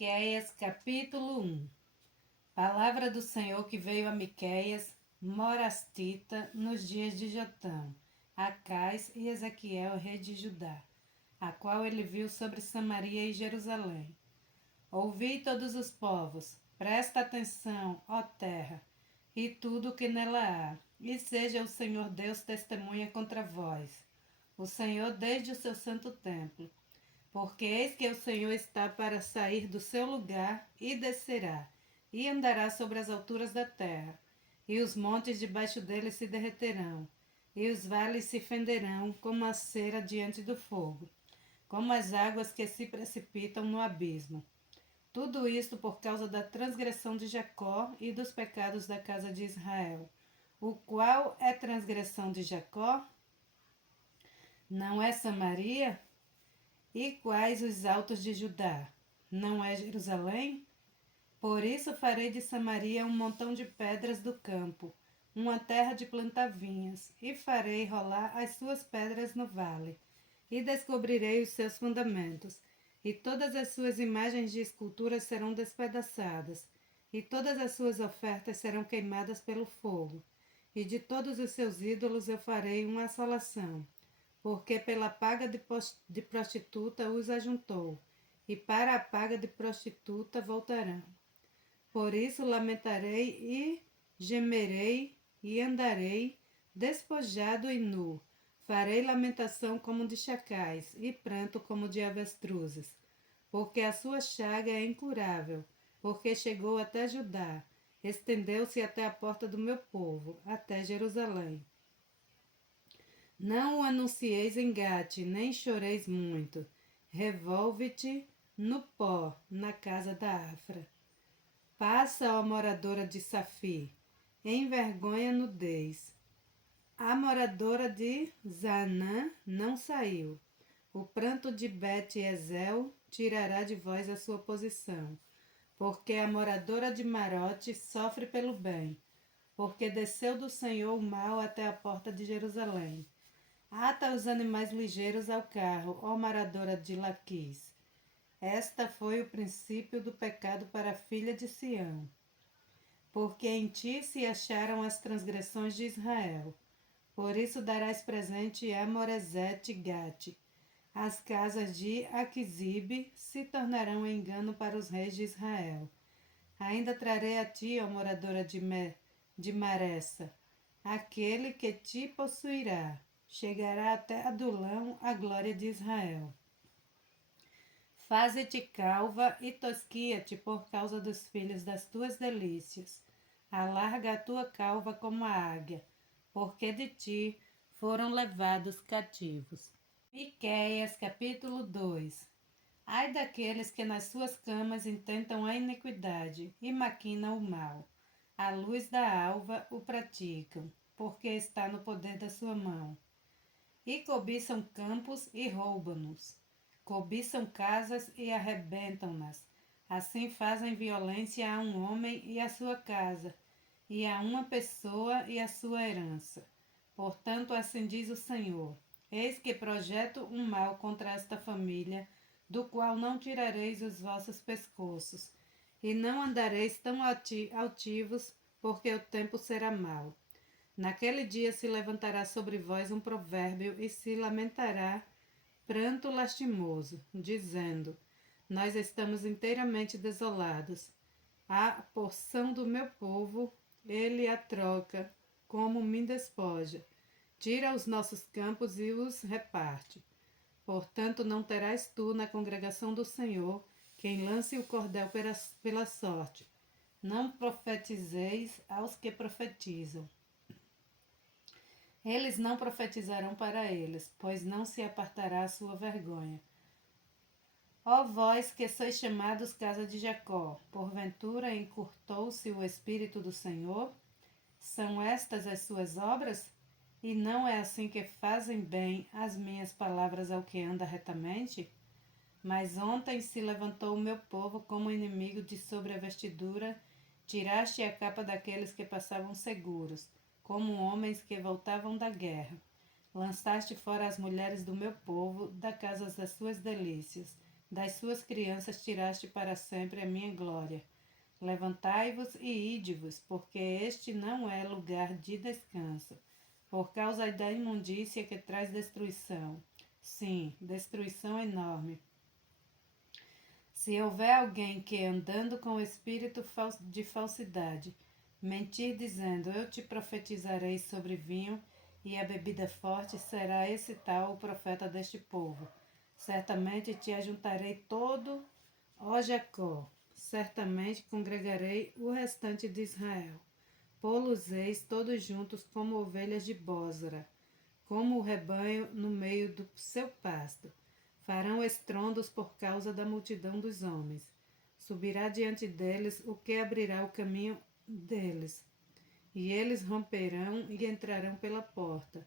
Miqueias, capítulo 1. Palavra do Senhor que veio a Miqueias, morastita, nos dias de Jotão, Acais e Ezequiel, rei de Judá, a qual ele viu sobre Samaria e Jerusalém. Ouvi todos os povos, presta atenção, ó terra, e tudo o que nela há, e seja o Senhor Deus testemunha contra vós, o Senhor desde o seu santo templo. Porque eis que o Senhor está para sair do seu lugar e descerá, e andará sobre as alturas da terra, e os montes debaixo dele se derreterão, e os vales se fenderão como a cera diante do fogo, como as águas que se precipitam no abismo. Tudo isto por causa da transgressão de Jacó e dos pecados da casa de Israel. O qual é transgressão de Jacó? Não é Samaria? E quais os altos de Judá? Não é Jerusalém? Por isso farei de Samaria um montão de pedras do campo, uma terra de plantar vinhas, e farei rolar as suas pedras no vale, e descobrirei os seus fundamentos, e todas as suas imagens de esculturas serão despedaçadas, e todas as suas ofertas serão queimadas pelo fogo, e de todos os seus ídolos eu farei uma assolação, porque pela paga de prostituta os ajuntou, e para a paga de prostituta voltarão. Por isso lamentarei e gemerei e andarei despojado e nu. Farei lamentação como de chacais e pranto como de avestruzes, porque a sua chaga é incurável, porque chegou até Judá, estendeu-se até a porta do meu povo, até Jerusalém. Não o anuncieis em Gate, nem choreis muito. Revolve-te no pó, na casa da Afra. Passa, ó moradora de Safi, envergonha nudez. A moradora de Zanã não saiu. O pranto de Bet-Ezel tirará de vós a sua posição. Porque a moradora de Marote sofre pelo bem, porque desceu do Senhor o mal até a porta de Jerusalém. Ata os animais ligeiros ao carro, ó moradora de Laquis. Esta foi o princípio do pecado para a filha de Sião. Porque em ti se acharam as transgressões de Israel. Por isso darás presente a Morezete Gate. As casas de Aquisibe se tornarão engano para os reis de Israel. Ainda trarei a ti, ó moradora de Maressa, aquele que te possuirá. Chegará até Adulão a glória de Israel. Faze-te calva e tosquia-te por causa dos filhos das tuas delícias. Alarga a tua calva como a águia, porque de ti foram levados cativos. Miqueias, capítulo 2. Ai daqueles que nas suas camas intentam a iniquidade e maquinam o mal. À luz da alva o praticam, porque está no poder da sua mão. E cobiçam campos e roubam-nos. Cobiçam casas e arrebentam-nas. Assim fazem violência a um homem e a sua casa, e a uma pessoa e a sua herança. Portanto, assim diz o Senhor: eis que projeto um mal contra esta família, do qual não tirareis os vossos pescoços, e não andareis tão altivos, porque o tempo será mau. Naquele dia se levantará sobre vós um provérbio e se lamentará pranto lastimoso, dizendo: nós estamos inteiramente desolados. A porção do meu povo, ele a troca, como me despoja. Tira os nossos campos e os reparte. Portanto, não terás tu na congregação do Senhor quem lance o cordel pela sorte. Não profetizeis aos que profetizam. Eles não profetizarão para eles, pois não se apartará a sua vergonha. Ó vós que sois chamados casa de Jacó, porventura encurtou-se o Espírito do Senhor? São estas as suas obras? E não é assim que fazem bem as minhas palavras ao que anda retamente? Mas ontem se levantou o meu povo como inimigo de sobre a vestidura, tiraste a capa daqueles que passavam seguros, como homens que voltavam da guerra. Lançaste fora as mulheres do meu povo, da casa das suas delícias. Das suas crianças tiraste para sempre a minha glória. Levantai-vos e ide-vos, porque este não é lugar de descanso, por causa da imundícia que traz destruição. Sim, destruição enorme. Se houver alguém que, andando com o espírito de falsidade, mentir dizendo, eu te profetizarei sobre vinho e a bebida forte, será esse tal o profeta deste povo. Certamente te ajuntarei todo, ó Jacó, certamente congregarei o restante de Israel. Pô-los-eis todos juntos como ovelhas de Bósra, como o rebanho no meio do seu pasto. Farão estrondos por causa da multidão dos homens. Subirá diante deles o que abrirá o caminho deles. E eles romperão e entrarão pela porta,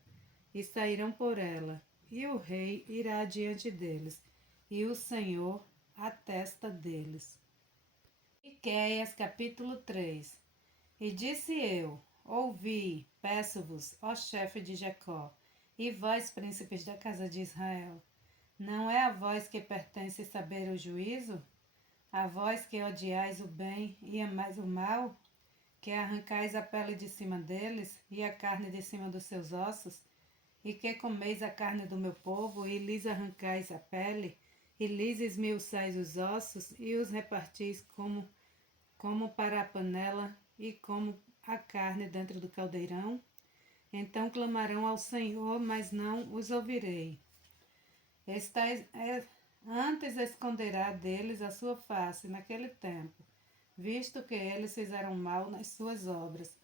e sairão por ela. E o rei irá adiante deles, e o Senhor à testa deles. Miqueias capítulo 3. E disse eu, ouvi, peço-vos, ó chefe de Jacó, e vós, príncipes da casa de Israel, não é a vós que pertence saber o juízo? A vós que odiais o bem e amais o mal? Que arrancais a pele de cima deles e a carne de cima dos seus ossos? E que comeis a carne do meu povo e lhes arrancais a pele? E lhes esmiuçais os ossos e os repartis como para a panela e como a carne dentro do caldeirão? Então clamarão ao Senhor, mas não os ouvirei. Antes esconderá deles a sua face naquele tempo, visto que eles fizeram mal nas suas obras.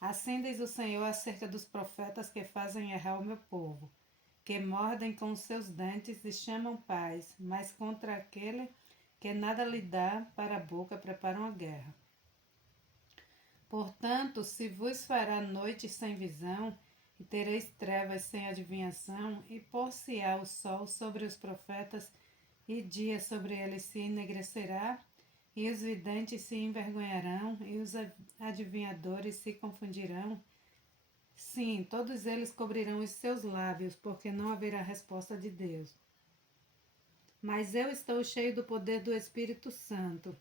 Assim diz o Senhor acerca dos profetas que fazem errar o meu povo, que mordem com os seus dentes e chamam paz, mas contra aquele que nada lhe dá para a boca preparam a guerra. Portanto, se vos fará noite sem visão, e tereis trevas sem adivinhação, e pôr-se-á o sol sobre os profetas, e dia sobre eles se enegrecerá, e os videntes se envergonharão, e os adivinhadores se confundirão. Sim, todos eles cobrirão os seus lábios, porque não haverá resposta de Deus. Mas eu estou cheio do poder do Espírito Santo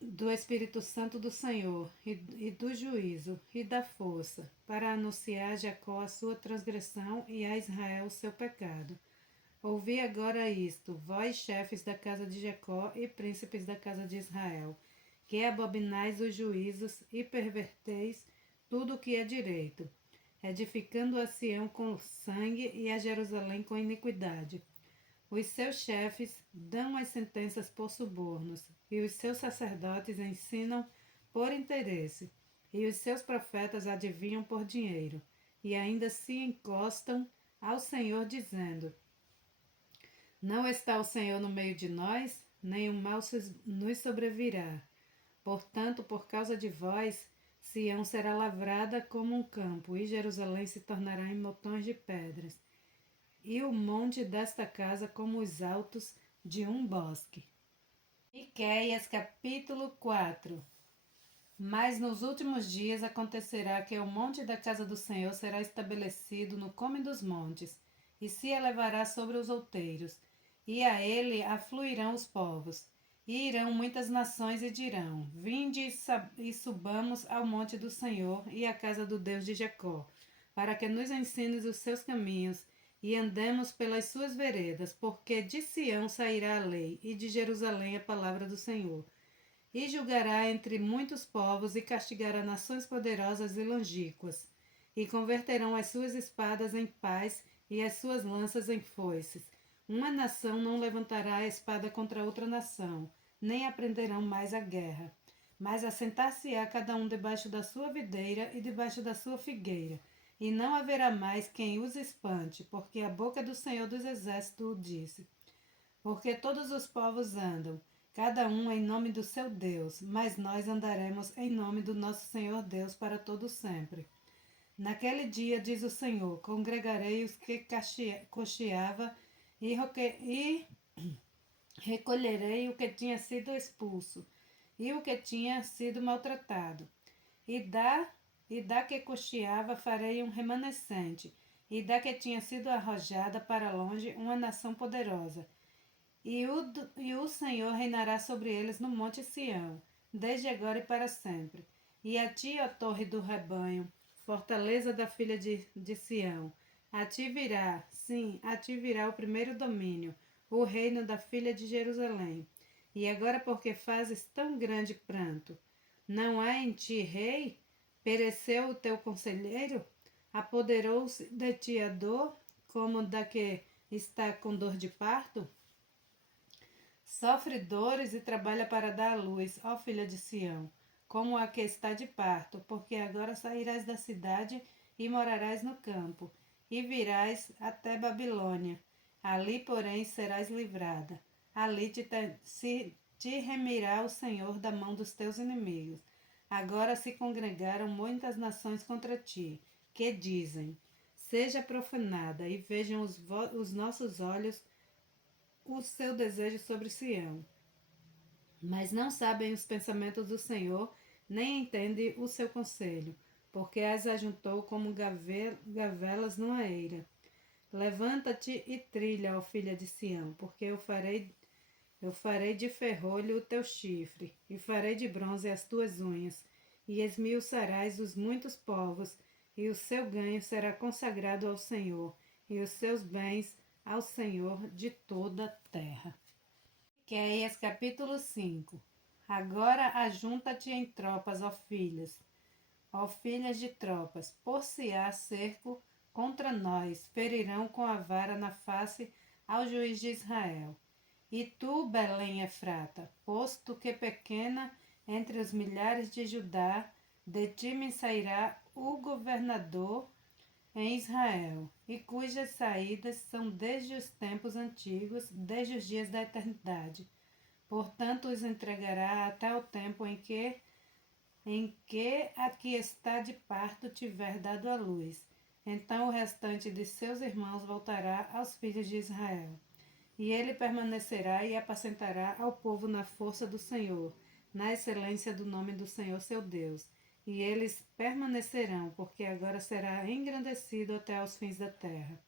do Senhor, e do juízo, e da força, para anunciar a Jacó a sua transgressão e a Israel o seu pecado. Ouvi agora isto, vós chefes da casa de Jacó e príncipes da casa de Israel, que abominais os juízos e perverteis tudo o que é direito, edificando a Sião com sangue e a Jerusalém com iniquidade. Os seus chefes dão as sentenças por subornos, e os seus sacerdotes ensinam por interesse, e os seus profetas adivinham por dinheiro, e ainda se encostam ao Senhor, dizendo: não está o Senhor no meio de nós? Nem o mal nos sobrevirá. Portanto, por causa de vós, Sião será lavrada como um campo, e Jerusalém se tornará em motões de pedras, e o monte desta casa como os altos de um bosque. Miqueias capítulo 4. Mas nos últimos dias acontecerá que o monte da casa do Senhor será estabelecido no cume dos montes, e se elevará sobre os outeiros, e a ele afluirão os povos. E irão muitas nações e dirão: vinde e subamos ao monte do Senhor e à casa do Deus de Jacó, para que nos ensines os seus caminhos e andemos pelas suas veredas, porque de Sião sairá a lei e de Jerusalém a palavra do Senhor. E julgará entre muitos povos e castigará nações poderosas e longínquas, e converterão as suas espadas em pás e as suas lanças em foices. Uma nação não levantará a espada contra outra nação, nem aprenderão mais a guerra. Mas assentar-se-á cada um debaixo da sua videira e debaixo da sua figueira, e não haverá mais quem os espante, porque a boca do Senhor dos Exércitos o disse. Porque todos os povos andam, cada um em nome do seu Deus, mas nós andaremos em nome do nosso Senhor Deus para todo sempre. Naquele dia, diz o Senhor, congregarei os que cocheava e recolherei o que tinha sido expulso e o que tinha sido maltratado. E da que cocheava farei um remanescente, e da que tinha sido arrojada para longe uma nação poderosa. e o Senhor reinará sobre eles no monte Sião, desde agora e para sempre. E a ti, ó torre do rebanho, fortaleza da filha de Sião, a ti virá, sim, a ti virá o primeiro domínio, o reino da filha de Jerusalém. E agora porque fazes tão grande pranto? Não há em ti rei? Pereceu o teu conselheiro? Apoderou-se de ti a dor, como da que está com dor de parto? Sofre dores e trabalha para dar à luz, ó filha de Sião, como a que está de parto, porque agora sairás da cidade e morarás no campo, e virás até Babilônia. Ali, porém, serás livrada. Ali te remirá o Senhor da mão dos teus inimigos. Agora se congregaram muitas nações contra ti, que dizem: seja profanada, e vejam os nossos olhos o seu desejo sobre Sião. Mas não sabem os pensamentos do Senhor, nem entendem o seu conselho, porque as ajuntou como gavelas numa eira. Levanta-te e trilha, ó filha de Sião, porque eu farei de ferrolho o teu chifre, e farei de bronze as tuas unhas, e esmiuçarás os muitos povos, e o seu ganho será consagrado ao Senhor, e os seus bens ao Senhor de toda a terra. Miqueias capítulo 5. Agora ajunta-te em tropas, ó filhas de tropas, por-se-á cerco contra nós, ferirão com a vara na face ao juiz de Israel. E tu, Belém Efrata, posto que pequena entre os milhares de Judá, de ti me sairá o governador em Israel, e cujas saídas são desde os tempos antigos, desde os dias da eternidade. Portanto, os entregará até o tempo em que a que está de parto tiver dado à luz. Então o restante de seus irmãos voltará aos filhos de Israel. E ele permanecerá e apacentará ao povo na força do Senhor, na excelência do nome do Senhor seu Deus. E eles permanecerão, porque agora será engrandecido até aos fins da terra.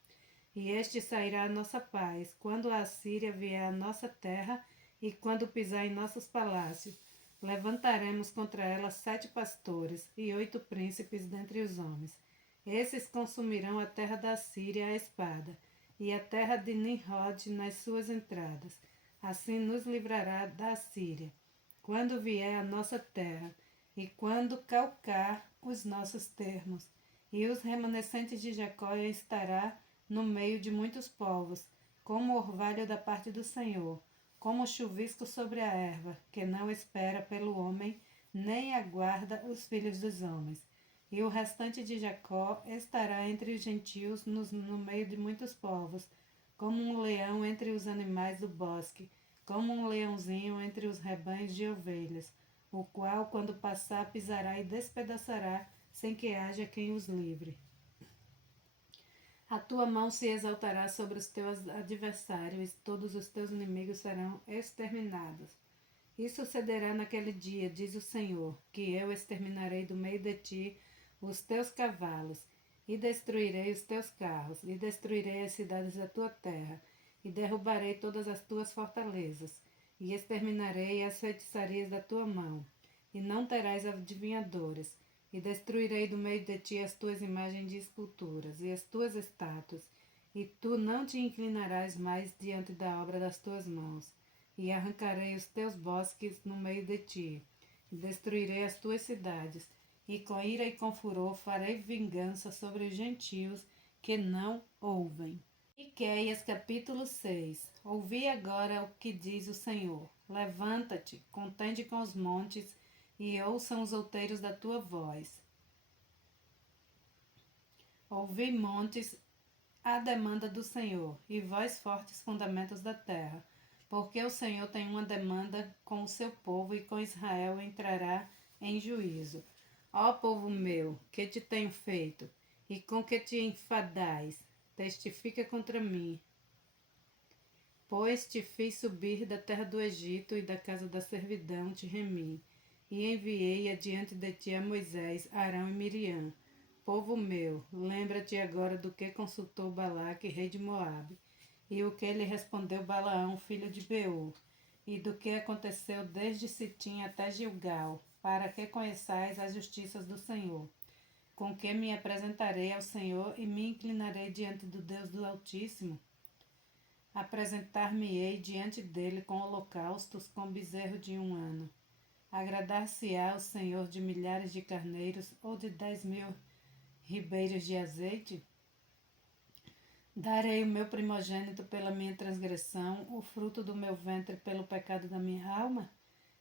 E este sairá a nossa paz, quando a Assíria vier à nossa terra e quando pisar em nossos palácios. Levantaremos contra ela 7 pastores e 8 príncipes dentre os homens. Esses consumirão a terra da Assíria à espada, e a terra de Nimrod nas suas entradas. Assim nos livrará da Assíria, quando vier à nossa terra, e quando calcar os nossos termos. E os remanescentes de Jacó estará no meio de muitos povos, como orvalho da parte do Senhor, como chuvisco sobre a erva, que não espera pelo homem, nem aguarda os filhos dos homens. E o restante de Jacó estará entre os gentios no meio de muitos povos, como um leão entre os animais do bosque, como um leãozinho entre os rebanhos de ovelhas, o qual, quando passar, pisará e despedaçará, sem que haja quem os livre. A tua mão se exaltará sobre os teus adversários, e todos os teus inimigos serão exterminados. E sucederá naquele dia, diz o Senhor, que eu exterminarei do meio de ti os teus cavalos, e destruirei os teus carros, e destruirei as cidades da tua terra, e derrubarei todas as tuas fortalezas, e exterminarei as feitiçarias da tua mão, e não terás adivinhadores, e destruirei do meio de ti as tuas imagens de esculturas, e as tuas estátuas, e tu não te inclinarás mais diante da obra das tuas mãos, e arrancarei os teus bosques no meio de ti, e destruirei as tuas cidades, e com ira e com furor farei vingança sobre os gentios que não ouvem. Miqueias capítulo 6. Ouvi agora o que diz o Senhor. Levanta-te, contende com os montes, e ouçam os outeiros da tua voz. Ouvi, montes, a demanda do Senhor, e vós fortes fundamentos da terra, porque o Senhor tem uma demanda com o seu povo, e com Israel entrará em juízo. Ó povo meu, que te tenho feito, e com que te enfadais? Testifica contra mim. Pois te fiz subir da terra do Egito, e da casa da servidão te remi, e enviei adiante de ti a Moisés, Arão e Miriam. Povo meu, lembra-te agora do que consultou Balaque, rei de Moabe, e o que lhe respondeu Balaão, filho de Beor, e do que aconteceu desde Sitim até Gilgal, para que conheçais as justiças do Senhor, com que me apresentarei ao Senhor e me inclinarei diante do Deus do Altíssimo. Apresentar-me-ei diante dele com holocaustos, com bezerro de 1 ano. Agradar-se-á o Senhor de milhares de carneiros ou de 10.000 ribeiros de azeite? Darei o meu primogênito pela minha transgressão, o fruto do meu ventre pelo pecado da minha alma?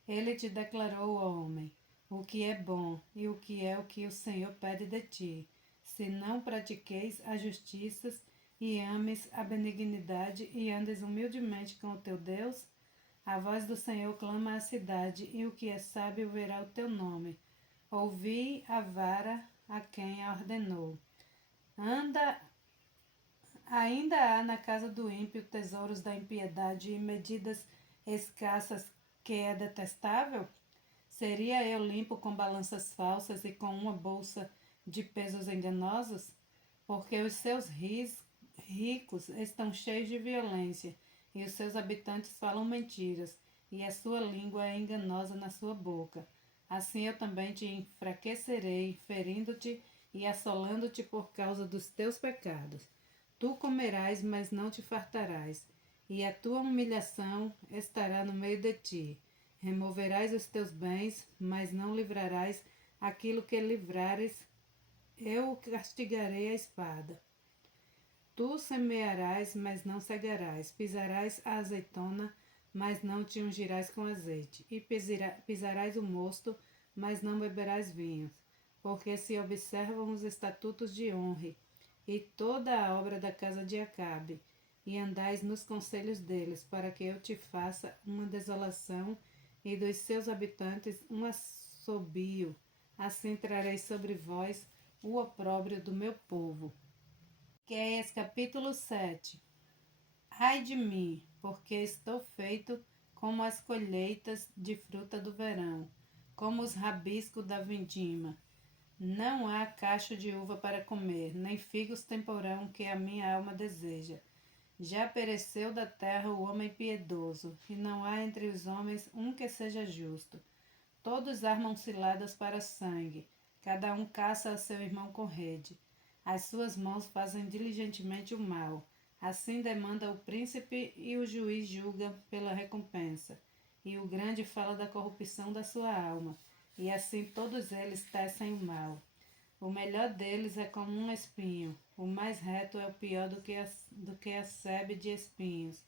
Ele te declarou, ó homem, o que é bom e o que o Senhor pede de ti, se não pratiqueis a justiça e ames a benignidade e andes humildemente com o teu Deus. A voz do Senhor clama à cidade, e o que é sábio verá o teu nome. Ouvi a vara a quem a ordenou. Ainda há na casa do ímpio tesouros da impiedade e medidas escassas que é detestável? Seria eu limpo com balanças falsas e com uma bolsa de pesos enganosos? Porque os seus ricos estão cheios de violência, e os seus habitantes falam mentiras, e a sua língua é enganosa na sua boca. Assim eu também te enfraquecerei, ferindo-te e assolando-te por causa dos teus pecados. Tu comerás, mas não te fartarás, e a tua humilhação estará no meio de ti. Removerás os teus bens, mas não livrarás aquilo que livrares. Eu o castigarei à espada. Tu semearás, mas não cegarás. Pisarás a azeitona, mas não te ungirás com azeite. E pisarás o mosto, mas não beberás vinho. Porque se observam os estatutos de honra e toda a obra da casa de Acabe, e andais nos conselhos deles, para que eu te faça uma desolação e dos seus habitantes um assobio. Assim trarei sobre vós o opróbrio do meu povo. Miqueias capítulo 7. Ai de mim, porque estou feito como as colheitas de fruta do verão, como os rabiscos da vindima. Não há cacho de uva para comer, nem figos temporão que a minha alma deseja. Já pereceu da terra o homem piedoso, e não há entre os homens um que seja justo. Todos armam ciladas para sangue, cada um caça a seu irmão com rede. As suas mãos fazem diligentemente o mal. Assim demanda o príncipe, e o juiz julga pela recompensa. E o grande fala da corrupção da sua alma, e assim todos eles tecem o mal. O melhor deles é como um espinho, o mais reto é o pior do que a sebe de espinhos.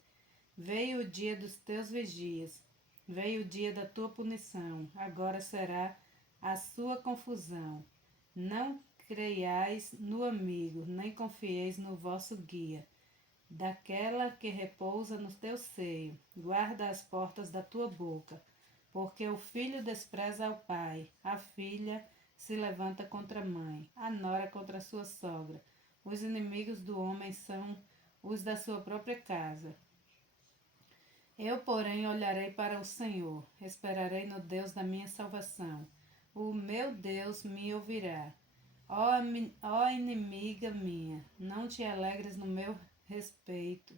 Veio o dia dos teus vigias, veio o dia da tua punição, agora será a sua confusão. Não creiais no amigo, nem confieis no vosso guia. Daquela que repousa no teu seio, guarda as portas da tua boca, porque o filho despreza ao pai, a filha se levanta contra a mãe, a nora contra a sua sogra. Os inimigos do homem são os da sua própria casa. Eu, porém, olharei para o Senhor, esperarei no Deus da minha salvação. O meu Deus me ouvirá. Ó inimiga minha, não te alegres no meu respeito.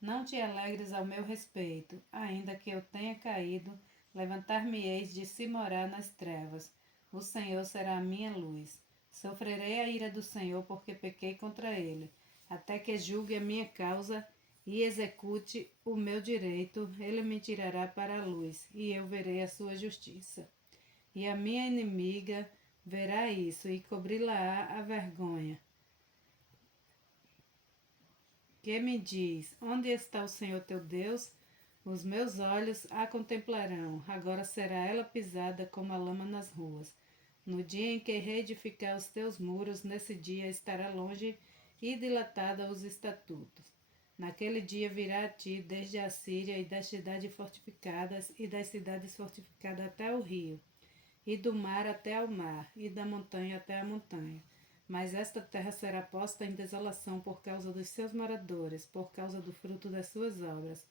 Não te alegres ao meu respeito, ainda que eu tenha caído, levantar-me-eis de se morar nas trevas. O Senhor será a minha luz. Sofrerei a ira do Senhor, porque pequei contra ele, até que julgue a minha causa e execute o meu direito. Ele me tirará para a luz, e eu verei a sua justiça. E a minha inimiga verá isso, e cobri-la-á a vergonha. Que me diz: onde está o Senhor teu Deus? Os meus olhos a contemplarão. Agora será ela pisada como a lama nas ruas. No dia em que reedificar os teus muros, nesse dia estará longe e dilatada os estatutos. Naquele dia virá a ti desde a Síria e das cidades fortificadas e das cidades fortificadas até o rio, e do mar até ao mar, e da montanha até a montanha. Mas esta terra será posta em desolação por causa dos seus moradores, por causa do fruto das suas obras.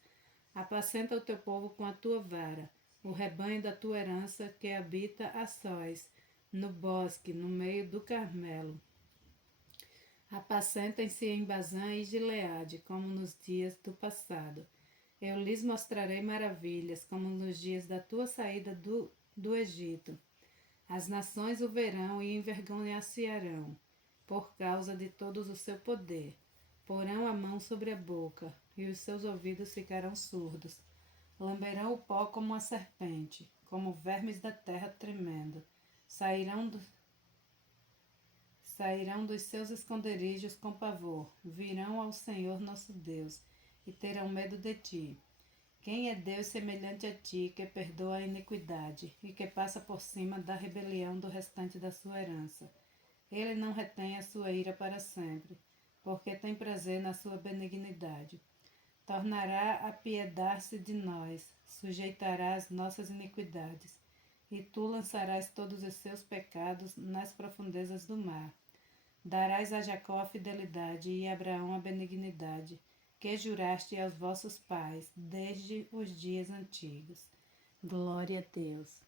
Apacenta o teu povo com a tua vara, o rebanho da tua herança que habita a sós, no bosque, no meio do Carmelo. Apacentem-se em Bazã e Gileade, como nos dias do passado. Eu lhes mostrarei maravilhas, como nos dias da tua saída do Egito. As nações o verão e envergonhar-se-ão, por causa de todos o seu poder. Porão a mão sobre a boca, e os seus ouvidos ficarão surdos. Lamberão o pó como a serpente, como vermes da terra tremendo. Sairão dos seus esconderijos com pavor, virão ao Senhor nosso Deus, e terão medo de ti. Quem é Deus semelhante a ti, que perdoa a iniquidade, e que passa por cima da rebelião do restante da sua herança? Ele não retém a sua ira para sempre, porque tem prazer na sua benignidade. Tornará a apiedar-se de nós, sujeitará as nossas iniquidades, e tu lançarás todos os seus pecados nas profundezas do mar. Darás a Jacó a fidelidade e a Abraão a benignidade, que juraste aos vossos pais desde os dias antigos. Glória a Deus.